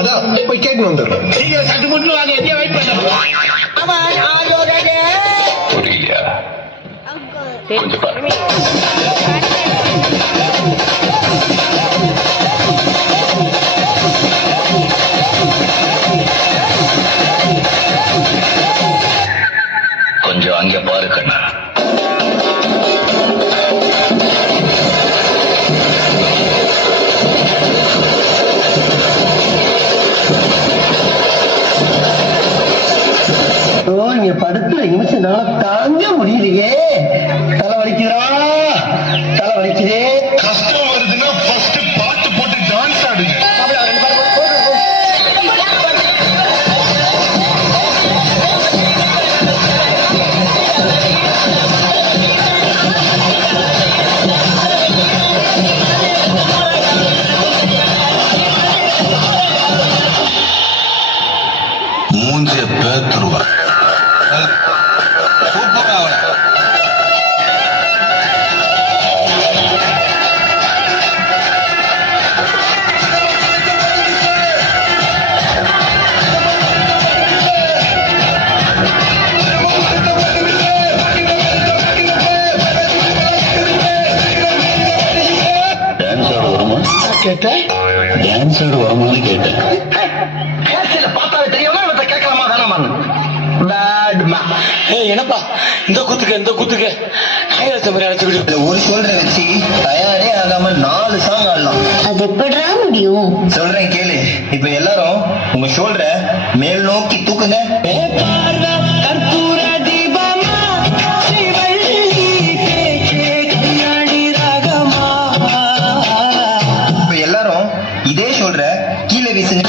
அதான் போய் கேட்டு வந்துடுறோம். சீக்கிரம் சட்டு முட்டு வாங்க, எதையும் வெயிட் பண்ணுறோம். புரியா கொஞ்சம் பாரு. கொஞ்சம் அங்கே பாரு கண்ணா. நீங்க படுத்துற நிமிஷம்னால தாங்க முடியலையே. தலை வலிக்குதா? தலை வலிக்குதே. கஷ்டம் வருதுன்னா ஃபர்ஸ்ட் பாட்டு போட்டு டான்ஸ் ஆடுங்க. மூஞ்சிய பேத்துருவா. கேட்டேன் டான்ஸோட வருமானு கேட்டேன். பார்த்தாலே தெரியாம இவத்தை கேட்கலாமா வேணாமான்னு. என்னப்பா இந்த குத்துக்கு ஒரு சொல்ற வச்சு தயாரே ஆகாம 4 சாங் ஆடலாம். அது எப்படிடா முடியும்? சொல்றேன் கேளு. இப்ப எல்லாரும் உங்க ஷோல்டரை மேல் நோக்கி தூக்குங்க. இப்ப எல்லாரும் இதே ஷோல்டரை கீழே வீசுங்க.